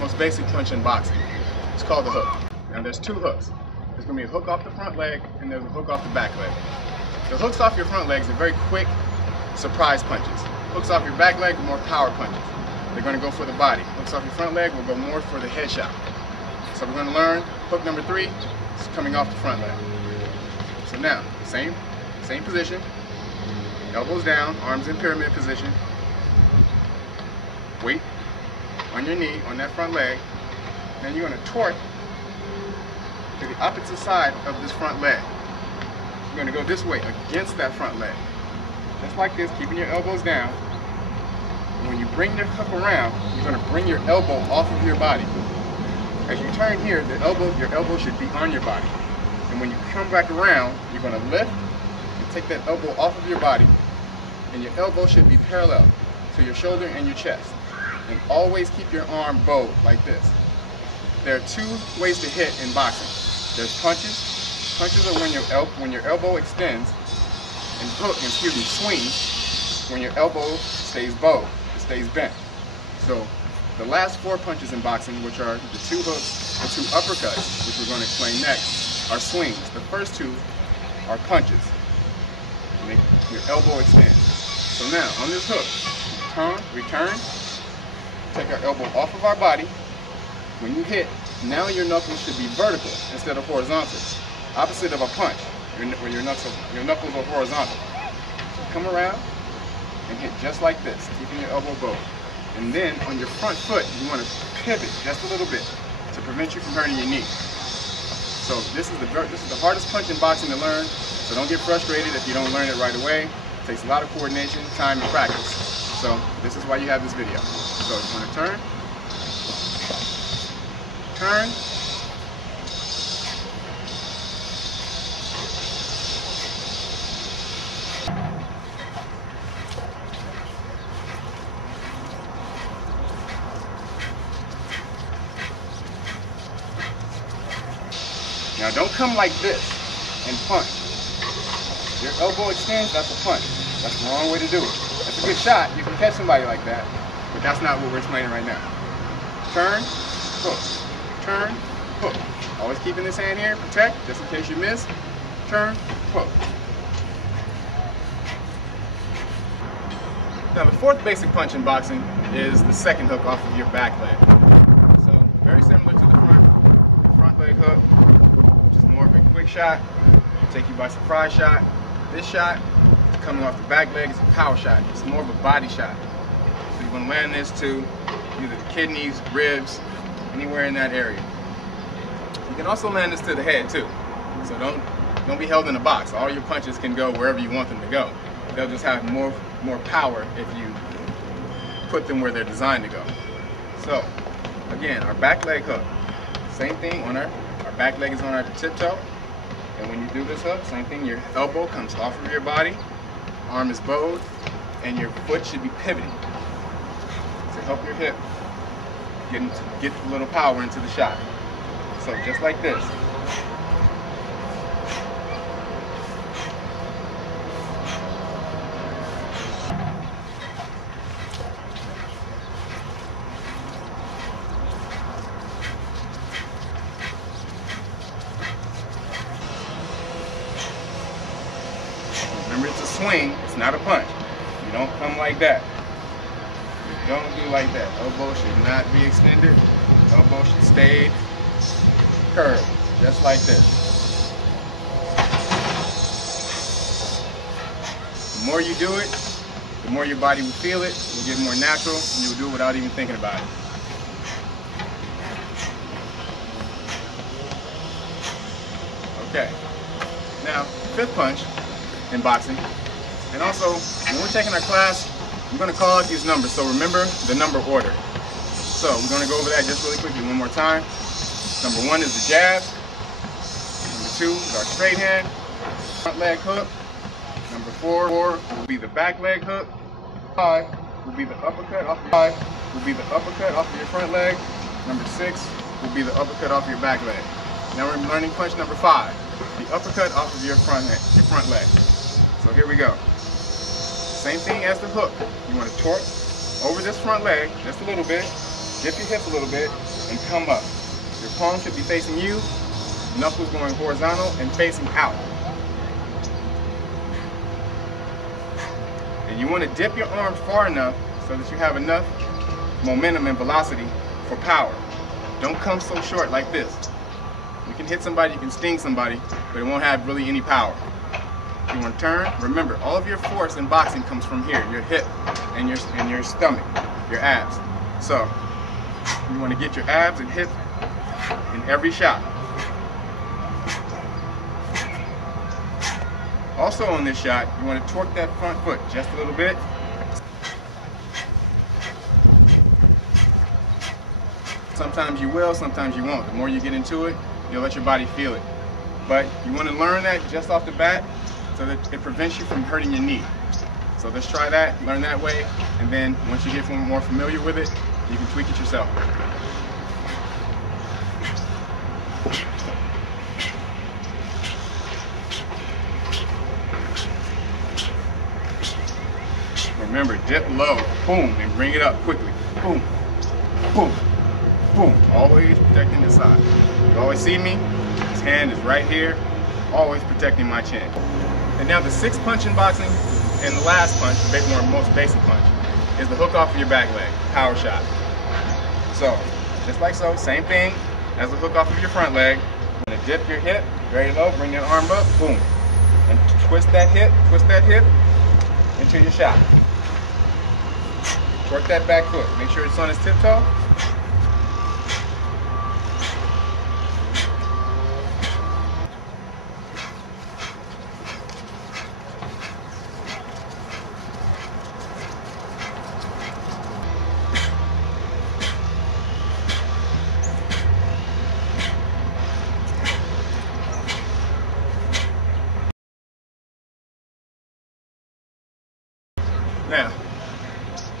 most basic punch in boxing. It's called the hook. Now there's two hooks. There's going to be a hook off the front leg and there's a hook off the back leg. The hooks off your front legs are very quick surprise punches. Hooks off your back leg are more power punches. They're going to go for the body. Hooks off your front leg will go more for the headshot. So we're going to learn hook number 3 is coming off the front leg. So now, same position. Elbows down, arms in pyramid position. Weight on your knee, on that front leg. Then you're going to torque to the opposite side of this front leg. You're going to go this way, against that front leg. Just like this, keeping your elbows down. And when you bring your hook around, you're going to bring your elbow off of your body. As you turn here, your elbow should be on your body. And when you come back around, you're going to lift and take that elbow off of your body. And your elbow should be parallel to your shoulder and your chest. And always keep your arm bowed like this. There are two ways to hit in boxing. There's punches. Punches are when your elbow extends, and swings when your elbow stays bowed, it stays bent. So the last 4 punches in boxing, which are the 2 hooks and 2 uppercuts, which we're going to explain next, are swings. The first 2 are punches. Make your elbow extend. So now on this hook, return, take our elbow off of our body. When you hit, now your knuckles should be vertical instead of horizontal. Opposite of a punch, where your knuckles are horizontal. So come around and hit just like this, keeping your elbow bowed. And then on your front foot, you want to pivot just a little bit to prevent you from hurting your knee. So this is the hardest punch in boxing to learn. So don't get frustrated if you don't learn it right away. It takes a lot of coordination, time, and practice. So this is why you have this video. So you want to turn. Now don't come like this and punch. Your elbow extends, that's a punch. That's the wrong way to do it. That's a good shot, you can catch somebody like that, but that's not what we're explaining right now. Turn, hook. Turn, hook. Always keeping this hand here, protect, just in case you miss. Turn, hook. Now the 4th basic punch in boxing is the second hook off of your back leg. So very similar to the front leg hook, which is more of a quick shot, take you by surprise shot. This shot, coming off the back leg, is a power shot. It's more of a body shot. So you're going to land this to either the kidneys, ribs, anywhere in that area. You can also land this to the head too. So don't be held in a box. All your punches can go wherever you want them to go. They'll just have more power if you put them where they're designed to go. So again, our back leg hook. Same thing on our back leg is on our tiptoe. And when you do this hook, same thing, your elbow comes off of your body, arm is bowed, and your foot should be pivoting to help your hip get a little power into the shot. So just like this. Remember, it's a swing, it's not a punch. You don't come like that. You don't do like that. Elbow should not be extended. Elbow should stay curved, just like this. The more you do it, the more your body will feel it, it will get more natural, and you'll do it without even thinking about it. Okay, now, 5th punch in boxing, and also, when we're taking our class, I'm going to call out these numbers, so remember the number order. So, we're going to go over that just really quickly one more time. Number 1 is the jab. Number 2 is our straight hand, front leg hook. Number 4 will be the back leg hook. 5 will be the uppercut off of your front leg. Number 6 will be the uppercut off your back leg. Now we're learning punch number 5, the uppercut off of your front leg. So here we go. Same thing as the hook. You want to torque over this front leg just a little bit, dip your hip a little bit and come up. Your palm should be facing you, knuckles going horizontal and facing out. And you want to dip your arm far enough so that you have enough momentum and velocity for power. Don't come so short like this. You can hit somebody, you can sting somebody, but it won't have really any power. You want to turn, remember, all of your force in boxing comes from here, your hip and your stomach, your abs. So you want to get your abs and hip in every shot. Also on this shot, you want to torque that front foot just a little bit. Sometimes you will, sometimes you won't. The more you get into it, you'll let your body feel it. But you want to learn that just off the bat so that it prevents you from hurting your knee. So let's try that, learn that way, and then once you get more familiar with it, you can tweak it yourself. Remember, dip low, boom, and bring it up quickly. Boom, boom, boom. Always protecting the side. You always see me, his hand is right here, always protecting my chin. And now the sixth punch in boxing, and the last punch, the most basic punch, is the hook off of your back leg, power shot. So, just like so, same thing as the hook off of your front leg. You're gonna dip your hip, very low, bring your arm up, boom. And twist that hip into your shot. Work that back foot. Make sure it's on his tiptoe. Now,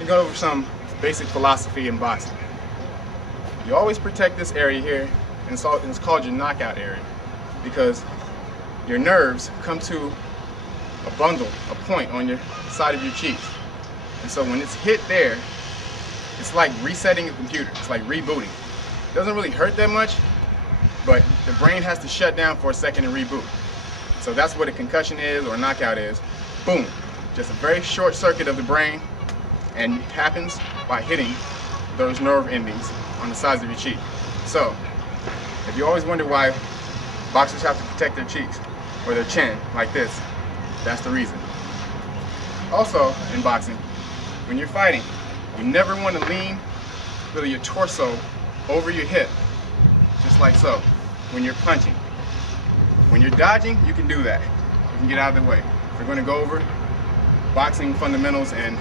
we go over some basic philosophy in boxing. You always protect this area here, and it's called your knockout area, because your nerves come to a bundle, a point on your side of your cheeks. And so when it's hit there, it's like resetting a computer. It's like rebooting. It doesn't really hurt that much, but the brain has to shut down for a second and reboot. So that's what a concussion is, or a knockout is. Boom. Just a very short circuit of the brain, and it happens by hitting those nerve endings on the sides of your cheek. So, if you always wonder why boxers have to protect their cheeks or their chin like this, that's the reason. Also, in boxing, when you're fighting, you never want to lean really your torso over your hip, just like so, when you're punching. When you're dodging, you can do that. You can get out of the way. We're going to go over boxing fundamentals and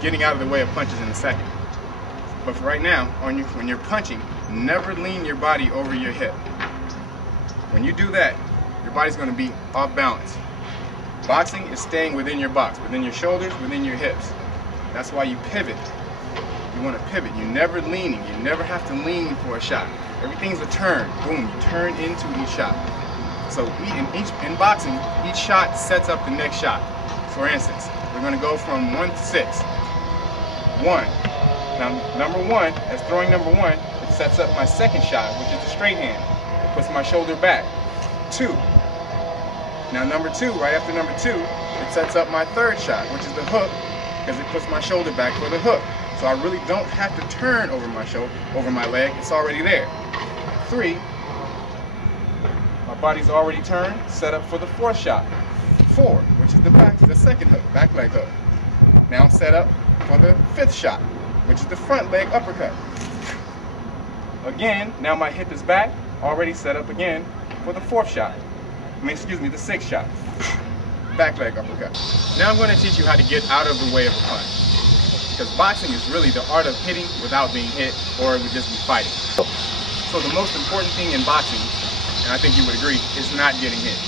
getting out of the way of punches in a second. But for right now, when you're punching, never lean your body over your hip. When you do that, your body's going to be off balance. Boxing is staying within your box, within your shoulders, within your hips. That's why you pivot. You want to pivot. You're never leaning. You never have to lean for a shot. Everything's a turn. Boom, you turn into each shot. So in boxing, each shot sets up the next shot. For instance, we're going to go from 1 to 6. 1. Now, number 1, as throwing number 1, it sets up my second shot, which is the straight hand. It puts my shoulder back. 2. Now, number 2, right after number 2, it sets up my third shot, which is the hook, because it puts my shoulder back for the hook. So I really don't have to turn over my shoulder, over my leg. It's already there. 3. My body's already turned, set up for the fourth shot. 4, which is the second hook, back leg hook. Now set up for the fifth shot, which is the front leg uppercut. Again, now my hip is back, already set up again for the fourth shot. The sixth shot. Back leg uppercut. Now I'm going to teach you how to get out of the way of a punch. Because boxing is really the art of hitting without being hit, or it would just be fighting. So the most important thing in boxing, and I think you would agree, is not getting hit.